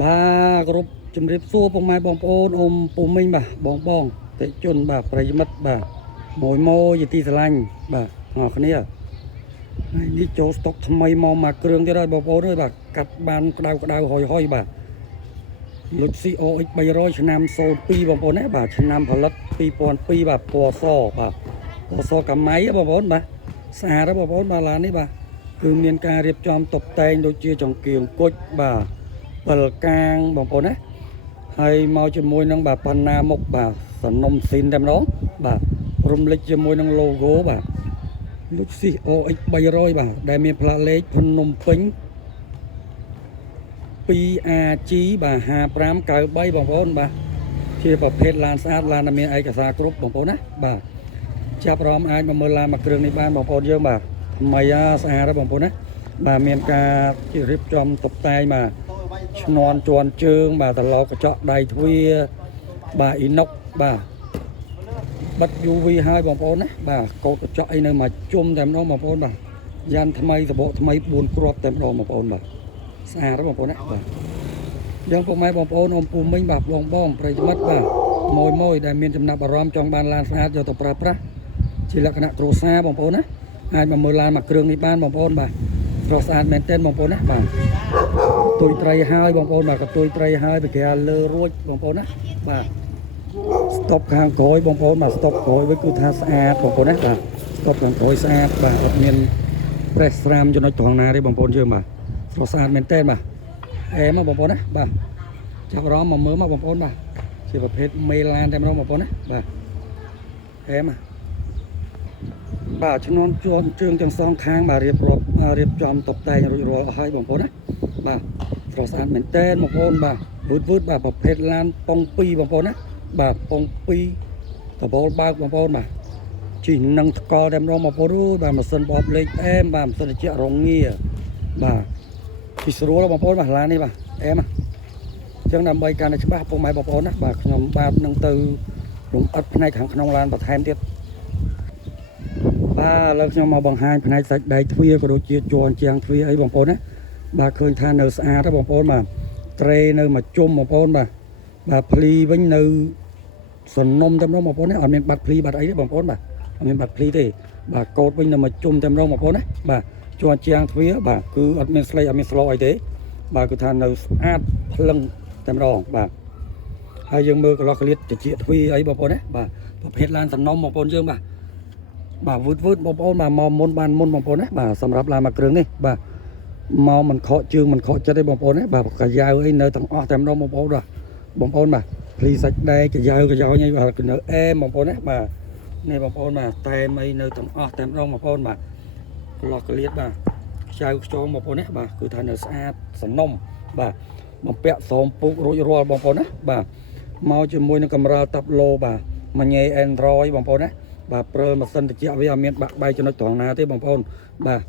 ba group chấm rip xua bông mai bông ôn ôm bù minh bà bông bông tại chôn bà phải mất bà mồi môi gì tì lạnh bà ngọt này à đi chỗ stock tham mây mò mà kêu cái đó bông ôn rồi bà cắt ban đau hồi hoi bà lúc CO bây rồi năm số pi bông ôn ấy bà năm phải lấp pi bà pò so cả máy bông ôn bà xa đó bông ôn bà là đấy bà cứ miền ca riệp chom tập tên đôi chia trong kiềng cốt bà bờ cang bông ôn ấy hay mau cho môi nâng bà panna một bà sản nông xin đem đó bà rung lịch cho môi nâng logo bà lúc CO bây rồi bà đại miền pla lệ phân nông pính PA chí bà hà pram cài bay bông ôn bà chia bà phết lan sát lan miền ai cả xa group bông ôn á bà chạp rõm ai mà mơ la mà kêu này ban bông ôn dương bà mày xa đó bông ôn á bà miền ca chỉ riệp trong tập tay mà non tròn trương bà tờ lo có chọn đầy thui bà inox bà bắt UV 2 bông ôn á bà có chọn ai nơi mà chung thêm đó bông ôn bà gian tham mây bộ tham mây buồn crop thêm đó bông ôn bà xa đó bông ôn á bà dân bông mai bông ôn ôm phù minh bà bông bông phải mất bà môi đại miền chấm nạp bà rom trong ban lan xa cho tập pra chỉ là cái nạp trổ xa bông ôn á ai mà mưa lan mà kêu này ban bông ôn bà rồi xa men tên bông ôn á bà tôi trai hai bông ôn bà có tôi trai hai bị kẹt lơ ruột bông ôn á bà stop hàng cối bông ôn mà stop cối với cứ tha xa bông ôn á bà stop hàng cối xa bà ở miền press ram cho nó toàn na đi bông ôn chưa bà rồi xa men tên bà em mà bông ôn á bà chắc đó mà mới mà bông ôn bà chỉ vào hết mê lan thêm đó bông ôn á bà em à bà cho nó cho trường trong song khang bà riệp chom tập tay rồi hai bông ôn á bà rồi sang mình tên một con bà vứt bà bọc hết lan pong pi bông ôn á bà pong pi tập ball ba bông ôn bà chỉ nâng co đem ra một bố bà mà sân bóp lên em bà mà sân chợ rong nghia bà thì số là bông ôn bà là này bà em à chẳng làm bay can này chúng bà bông mai bông ôn á bà nhóm ba nâng từ đúng ất này thằng không lan bà thêm tiếp ba lần nhau mà bằng hai này sạch đầy thuê của đôi chia chuồn chàng thuê ấy bông ôn á bà khơi than nợ xa đó bông ôn mà tre nơi mà chôm bông ôn bà pli với nơi sườn nôm thêm đó bông ôn ấy ở miền bạc pli bạc ấy bông ôn bà ở miền bạc pli thì bà cột với nơi mà chôm thêm đó bông ôn ấy bà chuồn chàng thuê bà cứ ở miền slay ở miền slow ấy thế bà cứ than nợ át lưng thêm đó bà hai dương mưa có lo liệt để chia thuê ấy bông ôn ấy bà hết lan sườn nôm bông ôn dương bà vứt bông ôn bà mòn ban môn bông ôn ấy bà sầm rập làm mà kêu này bà màu mình khó chương mình khó cho đây bông ôn ấy bà cả dao ấy nơi thằng tem đó bông ôn rồi bông ôn mà thì sạch đây cái dao như bà cái nợ em bông ôn ấy bà này bông ôn mà tem ấy nơi thằng tem đó bông ôn mà lọt cái liệt bà dao cho bông ôn ấy bà cứ thành ở xa sẵn nông bà bông bẹ xóm phụ rồi bông ôn ấy bà mau cho môi nó camera tập lô bà mà nghe Android bông ôn ấy bà pro mà sân thì chẹo với miền bạc bay cho nó toàn na thế bông ôn bà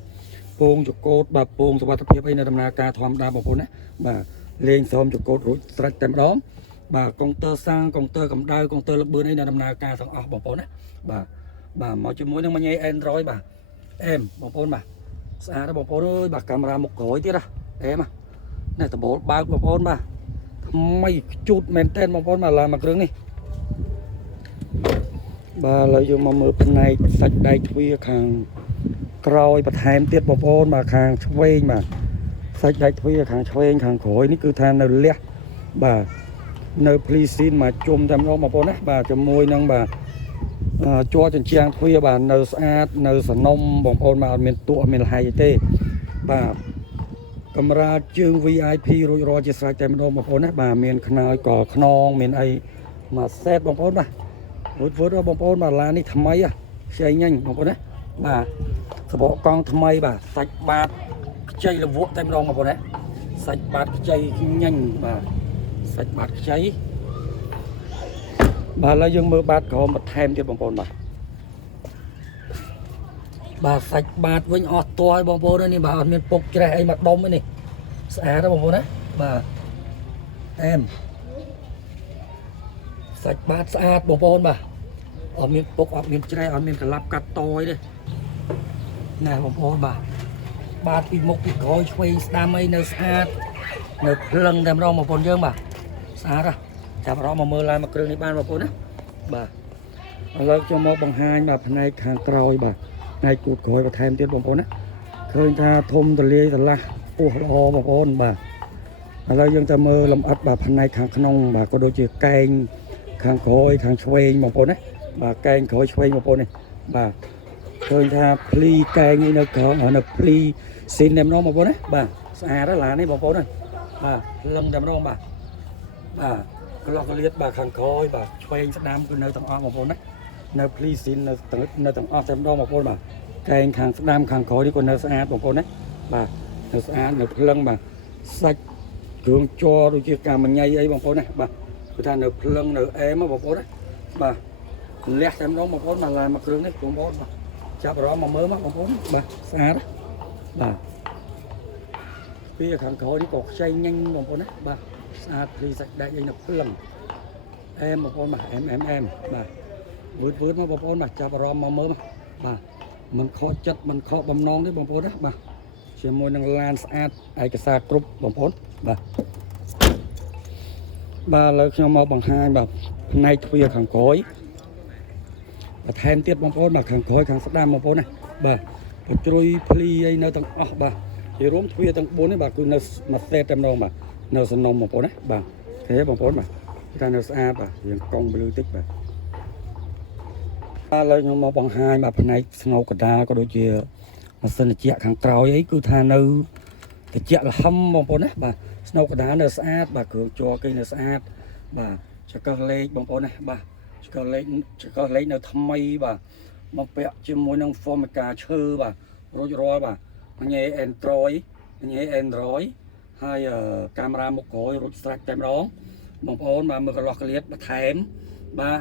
pung cho cốt bà pung cho bà tập hiệp ấy nơi đầm na ca thom đa bông ôn á bà lên xóm cho cốt rồi sạch tem đó bà công tơ sang công tơ cầm đai công tơ lớp bươn ấy nơi đầm na ca thằng bông ôn á bà mau cho mối nó mà nhảy Android bà em bông ôn bà xa đó bông ôn ơi bà camera một khối tiết à em à này tập bố ba bông ôn bà mày chút men tên bông ôn mà làm mặc rừng đi bà lợi dụng mà mưa bên này sạch đầy thuê hàng rồi bật hèm tiết bông ôn mà hàng thuê mà sạch đầy thuê hàng thuê hàng khối ní cứ than nơi lẹ bà nơi pleasing mà chôm thêm đó bông ôn á bà cho môi nâng bà cho chân trang thuê bà nơi sát nơi sản nông bông ôn mà miền tụa miền hay tê bà camera chương VIP rồi chỉ sạch thêm đó bông ôn á bà miền khơi cỏ non miền ấy mà xét bông ôn bà vứt bông ôn mà là ní thầm mấy à chạy nhanh bông ôn á bà bộ con thầm mấy bà sạch bát chay là vuốt tem rong mà bông ôn á sạch bát chay nhanh bà sạch bát chay bà lấy dương mưa bát có một thêm cho bông ôn bà sạch bát với ọt toai bông ôn này bà ở miền Bắc cái này mặt đông ấy này xả đó bông ôn á bà em sạch bát sạch bông ôn bà ở miền Bắc ở miền Tây ở miền Cả Lạp cắt tôi đây nè bông ôn bà bát bị một cái gói quay đam mê nơi sạch នៅភ្លឹងតែម្ដងបងប្អូនយើងបាទស្អាតហ៎ចាប់អារម្មណ៍មកមើលឡានមកគ្រឿងនេះបានបងប្អូនណាបាទឥឡូវខ្ញុំមកបង្ហាញបាទផ្នែកខាងក្រោយបាទផ្នែកគូតក្រោយបន្ថែមទៀតបងប្អូនណាឃើញថាធំទលាយស្រឡះពោះល្អបងប្អូនបាទឥឡូវយើងទៅមើលលម្អិតបាទផ្នែកខាងក្នុងបាទក៏ដូចជាកែងខាងក្រោយខាងឆ្វេងបងប្អូនណាបាទកែងក្រោយឆ្វេងបងប្អូននេះបាទឃើញថាភ្លីកែងនេះនៅក្រោមនៅភ្លីស៊ីនតែម្ដងបងប្អូនណាបាទស្អាតហើយឡាននេះបងប្អូនណាបាទលឹងតែម្ដងបាទកន្លោះកលៀតបាទខាងក្រោយបាទឆ្វេងស្ដាំគឺនៅទាំងអស់បងប្អូនណានៅភ្លីស៊ីននៅទាំងអស់តែម្ដងបងប្អូនបាទកែងខាងស្ដាំខាងក្រោយនេះក៏នៅស្អាតបងប្អូនណាបាទនៅស្អាតនៅភ្លឹងបាទសាច់គ្រឿងជ័រដូចជាកាមញ៉ៃអីបងប្អូនណាបាទគឺថានៅភ្លឹងនៅអែមបងប្អូនណាបាទលះតែម្ដងបងប្អូនមកឡានមកគ្រឿងនេះបងប្អូនបាទចាប់អារម្មណ៍មកមើលមកបងប្អូនបាទស្អាតបាទពីខាងក្រោយនេះក៏ខ្ចីញញបងប្អូនណាបាទស្អាតភ្លីសាច់ដែកអីនៅភ្លឹងអែមបងប្អូនបាទអែមបាទវឺតមកបងប្អូនបាទចាប់អារម្មណ៍មកមើលមកបាទមិនខកចិត្តមិនខកបំណងទេបងប្អូនណាបាទជាមួយនឹងឡានស្អាតឯកសារគ្រប់បងប្អូនបាទឥឡូវខ្ញុំមកបង្ហាញបាទផ្នែកទ្វារខាងក្រោយបន្ថែមទៀតបងប្អូនបាទខាងក្រោយខាងស្ដាំបងប្អូនណាបាទបជ្រុយភ្លីអីនៅទាំងអស់បាទជារួមទ្វារទាំង4នេះបាទគឺនៅមួយសេតតែម្ដងបាទនៅសំណុំបងប្អូនណាបាទអូខេបងប្អូនបាទតែនៅស្អាតបាទយើងកង់ពលឺតិចបាទឥឡូវខ្ញុំមកបង្ហាញបាទផ្នែកស្ងោកដាលក៏ដូចជាម៉ាស៊ីនត្រជាក់ខាងក្រោយអីគឺថានៅត្រជាក់លហឹមបងប្អូនណាបាទស្ងោកដាលនៅស្អាតបាទគ្រឿងជ័រគេនៅស្អាតបាទចកលេខបងប្អូនណាបាទចកលេខនៅថ្មីបាទមកពាក់ជាមួយនឹង Formica ឈើបាទរួចរាល់បាទញ៉េ Android ហើយកាមេរ៉ាមុខក្រោយរួចស្រេចតែម្ដងបងប្អូនបាទមើលកន្លោះកលៀតបន្ថែមបាទ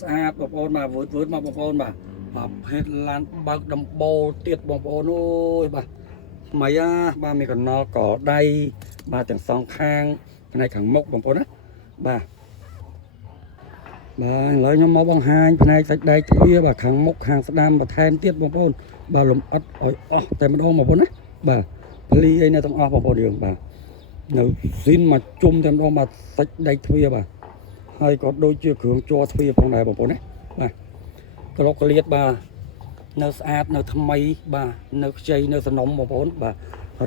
ស្អាតបងប្អូនបាទវឺតមកបងប្អូនបាទភេទឡានបើកដំបូលទៀតបងប្អូនអូយបាទថ្មីបាទមានកណ្ដុរកដៃបាទទាំងសងខាងផ្នែកខាងមុខបងប្អូនណាបាទឥឡូវខ្ញុំមកបង្ហាញផ្នែកសាច់ដែកទ្វារបាទខាងមុខខាងស្ដាំបន្ថែមទៀតបងប្អូនបាទលំអិតឲ្យអស់តែម្ដងបងប្អូនណាបាទភ្លីអីនៅទាំងអស់បងប្អូនយើងបាទនៅស៊ីនមកជុំតែម្ដងបាទសាច់ដែកទ្វារបាទហើយក៏ដូចជាគ្រឿងជ័រទ្វារផងដែរបងប្អូនណាបាទក្លោកក្លៀតបាទនៅស្អាតនៅថ្មីបាទនៅខ្ចីនៅសំណុំបងប្អូនបាទ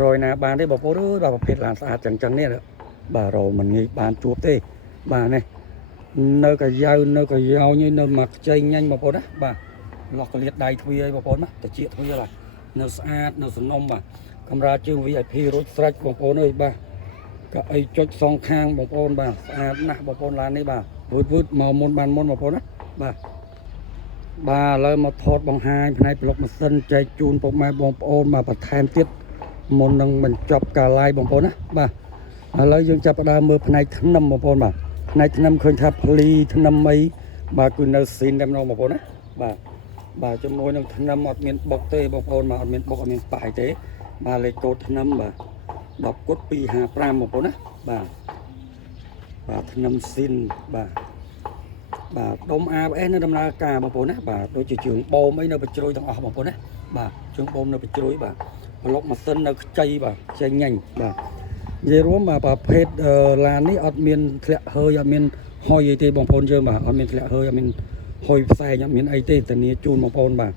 រយណាបានទេបងប្អូនអើយបាទប្រភេទឡានស្អាតចឹងនេះបាទរមិនងាយបានជួបទេបាទនេះនៅកាយ៉ៅនៅកាយ៉ោញនៅមកខ្ចីញ៉ាញ់បងប្អូនណាបាទក្លោកក្លៀតដៃទ្វារអីបងប្អូនណាតិចទ្វារបាទនៅស្អាតនៅសំណុំបាទកាមេរ៉ាជើង VIP រួចស្រេចបងប្អូនអើយបាទក៏អីចុចសងខាងបងប្អូនបាទស្អាតណាស់បងប្អូនឡាននេះបាទវឺតមកមុនបានមុនបងប្អូនណាបាទឥឡូវមកថតបង្ហាញផ្នែកប្លុកម៉ាស៊ីនចែកជូនពុកម៉ែបងប្អូនបាទបន្ថែមទៀតមុននឹងបញ្ចប់ការ live បងប្អូនណាបាទឥឡូវយើងចាប់ផ្ដើមមើលផ្នែកថ្នាំបងប្អូនបាទផ្នែកថ្នាំឃើញថាភ្លីថ្នាំអីបាទគឺនៅស៊ីនតែម្ដងបងប្អូនណាបាទជាមួយនឹងថ្នាំអត់មានបុកទេបងប្អូនបាទអត់មានបុកអត់មានប៉ាយទេបាទលេខកូដថ្នាំបាទ10គុត255បងប្អូនណាបាទថ្នាំស៊ីនបាទដុំ ABS នៅដំណើរការបងប្អូនណាបាទដូចជាជើងបូមអីនៅបញ្ជ្រុយទាំងអស់បងប្អូនណាបាទជើងបូមនៅបញ្ជ្រុយបាទប្លុកម៉ាស៊ីននៅខ្ចីបាទខ្ចីញ៉ាញ់បាទនិយាយរួមបាទប្រភេទឡាននេះអត់មានធ្លាក់hơiអត់មានហុយអីទេបងប្អូនយើងបាទអត់មានធ្លាក់hơiអត់មានហុយផ្សែងអត់មានអីទេធានាជូនបងប្អូនបាទ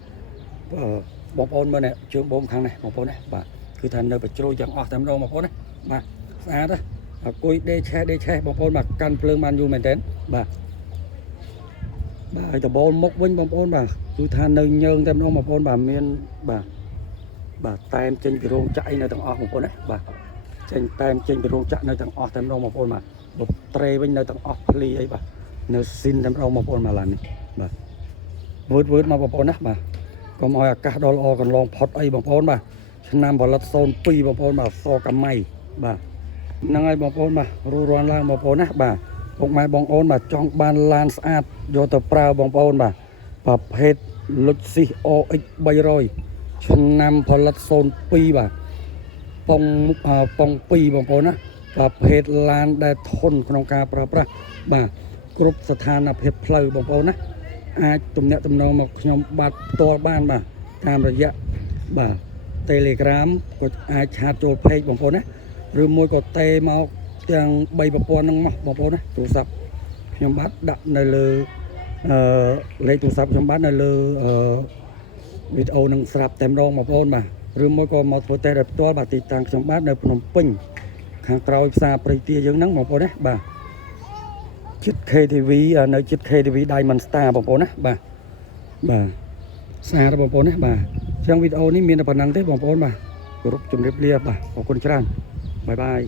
បងប្អូនមើលនេះជើងបូមខាងនេះបងប្អូនណាបាទគឺថានៅបញ្ជ្រុយទាំងអស់តែម្ដងបងប្អូនណាបាទស្អាតណាអង្គុយដេឆេះបងប្អូនបាទកាន់ភ្លើងបានយូរមែនតើបាទដបូលមុខវិញបងប្អូនបាទគឺថានៅញើងតែម្ដងបងប្អូនបាទមានបាទតែមចេញពីរោងចក្រនៅទាំងអស់បងប្អូនណាបាទតែមចេញពីរោងចក្រនៅទាំងអស់តែម្ដងបងប្អូនបាទបត្រេវិញនៅទាំងអស់ភ្លីអីបាទនៅស៊ីនតែម្ដងបងប្អូនមកឡាននេះបាទវឺតមកបងប្អូនណាបាទកុំឲ្យអាកាសដល់ល្អកន្លងផុតអីបងប្អូនបាទឆ្នាំផលិត02បងប្អូនបាទសកាម៉ៃបាទហ្នឹងហើយបងប្អូនបាទរੂរាន់ឡើងបងប្អូនណាបាទពុកម៉ែបងប្អូនបាទចង់បានឡានស្អាតយកទៅប្រើបងប្អូនបាទប្រភេទ Lexus OX 300ឆ្នាំផលិត02បាទប៉ុង2បងប្អូនណាប្រភេទឡានដែលធន់ក្នុងការប្រើប្រាស់បាទគ្រប់ស្ថានភាពផ្លូវបងប្អូនណាអាចទំនាក់ទំនងមកខ្ញុំបាទផ្ទាល់បានបាទតាមរយៈបាទ Telegram ក៏អាចឆាតចូល page បងប្អូនណា ឬមួយក៏តេមកទាំង3ប្រព័ន្ធហ្នឹងមកបងប្អូនណាទូរស័ព្ទខ្ញុំបាទដាក់នៅលើលេខទូរស័ព្ទខ្ញុំបាទនៅលើវីដេអូនឹងស្រាប់តែម្ដងបងប្អូនបាទឬមួយក៏មកធ្វើតេស្តដោយផ្ទាល់បាទទីតាំងខ្ញុំបាទនៅភ្នំពេញខាងក្រោយផ្សារព្រៃទាយើងហ្នឹងបងប្អូនណាបាទជិត KTV នៅជិត KTV Diamond Star បងប្អូនណាបាទស្អាតបងប្អូនណាបាទអញ្ចឹងវីដេអូនេះមានតែប៉ុណ្្នឹងទេបងប្អូនបាទគោរពជម្រាបលាបាទអរគុណច្រើនបាយបាយ